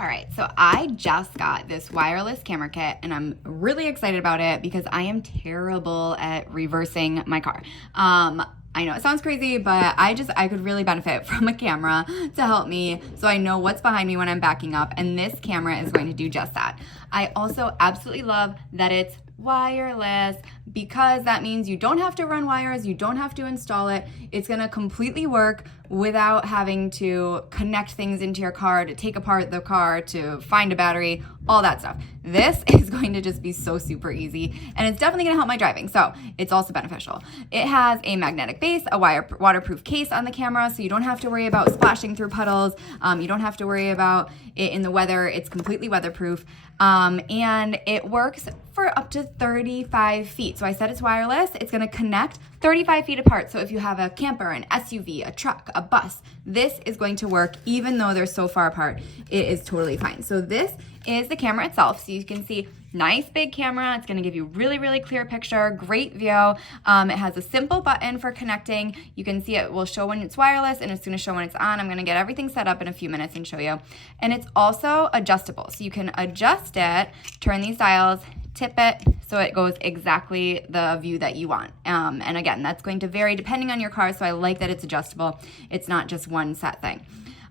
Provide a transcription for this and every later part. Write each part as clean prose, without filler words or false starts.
All right, so I just got this wireless camera kit and I'm really excited about it because I am terrible at reversing my car. I know it sounds crazy, but I could really benefit from a camera to help me so I know what's behind me when I'm backing up, and this camera is going to do just that. I also absolutely love that it's wireless because that means you don't have to run wires, you don't have to install it. It's gonna completely work without having to connect things into your car, to take apart the car, to find a battery, all that stuff. This is going to just be so super easy, and it's definitely gonna help my driving, so it's also beneficial. It has a magnetic base, a waterproof case on the camera, so you don't have to worry about splashing through puddles. You don't have to worry about it in the weather. It's completely weatherproof, and it works for up to 35 feet. So I said it's wireless. It's gonna connect 35 feet apart. So if you have a camper, an SUV, a truck, a bus, this is going to work even though they're so far apart. It is totally fine. So this is the camera itself. So you can see nice big camera. It's gonna give you really, really clear picture, great view. It has a simple button for connecting. You can see it will show when it's wireless and it's gonna show when it's on. I'm gonna get everything set up in a few minutes and show you. And it's also adjustable. So you can adjust it, turn these dials, tip it so it goes exactly the view that you want. And again, that's going to vary depending on your car, so I like that it's adjustable. It's not just one set thing.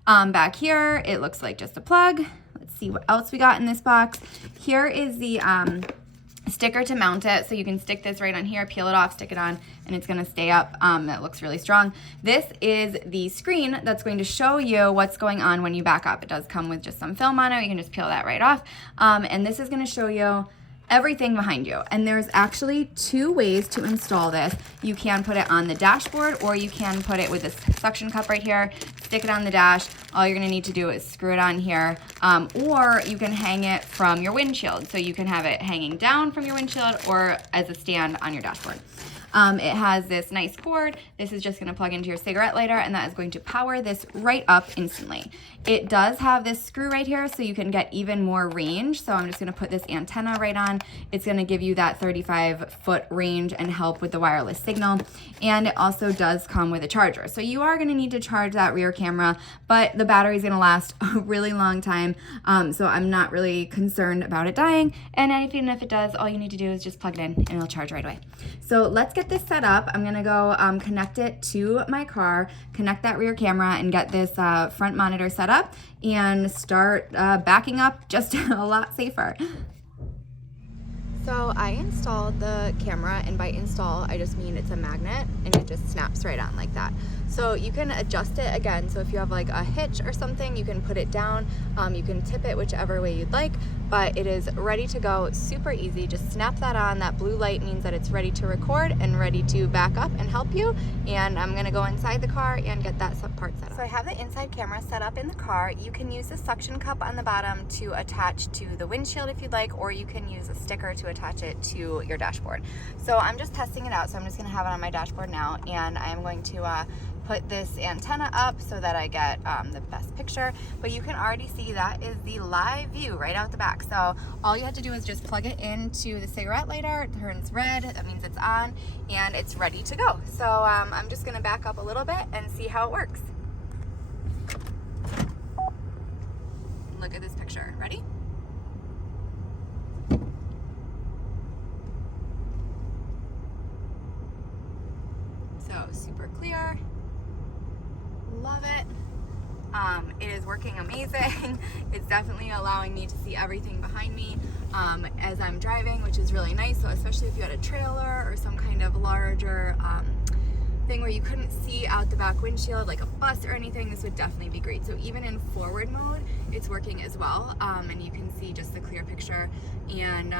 Back here, it looks like just a plug. Let's see what else we got in this box. Here is the sticker to mount it, so you can stick this right on here, peel it off, stick it on, and it's gonna stay up. That looks really strong. This is the screen that's going to show you what's going on when you back up. It does come with just some film on it. You can just peel that right off. And this is gonna show you everything behind you. And there's actually two ways to install this. You can put it on the dashboard, or you can put it with this suction cup right here, stick it on the dash. All you're gonna need to do is screw it on here, or you can hang it from your windshield. So you can have it hanging down from your windshield or as a stand on your dashboard. It has this nice cord. This is just gonna plug into your cigarette lighter, and that is going to power this right up instantly. It does have this screw right here, so you can get even more range. So I'm just gonna put this antenna right on. It's gonna give you that 35-foot range and help with the wireless signal. And it also does come with a charger. So you are gonna need to charge that rear camera, but the battery is gonna last a really long time. So I'm not really concerned about it dying. And even if it does, all you need to do is just plug it in and it'll charge right away. So let's get this set up. I'm gonna go connect it to my car, connect that rear camera, and get this front monitor set up and start backing up just a lot safer. So I installed the camera, and by install I just mean it's a magnet and it just snaps right on like that. So you can adjust it again, so if you have like a hitch or something, you can put it down, you can tip it whichever way you'd like, but it is ready to go, super easy. Just snap that on. That blue light means that it's ready to record and ready to back up and help you. And I'm gonna go inside the car and get that part set up. So I have the inside camera set up in the car. You can use the suction cup on the bottom to attach to the windshield if you'd like, or you can use a sticker to attach it to your dashboard. So I'm just testing it out, so I'm just gonna have it on my dashboard now, and I am going to put this antenna up so that I get the best picture. But you can already see that is the live view right out the back. So all you have to do is just plug it into the cigarette lighter. It turns red, that means it's on, and it's ready to go. So I'm just gonna back up a little bit and see how it works. Look at this picture. Ready? So super clear. Love it. It is working amazing. It's definitely allowing me to see everything behind me as I'm driving, which is really nice. So especially if you had a trailer or some kind of larger thing where you couldn't see out the back windshield, like a bus or anything, this would definitely be great. So even in forward mode, it's working as well, and you can see just the clear picture. And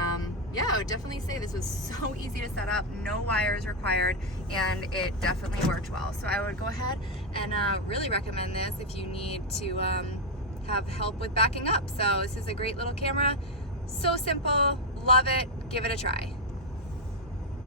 yeah, I would definitely say this was so easy to set up, no wires required, and it definitely worked well. So I would go ahead and really recommend this if you need to have help with backing up. So this is a great little camera, so simple, love it, give it a try.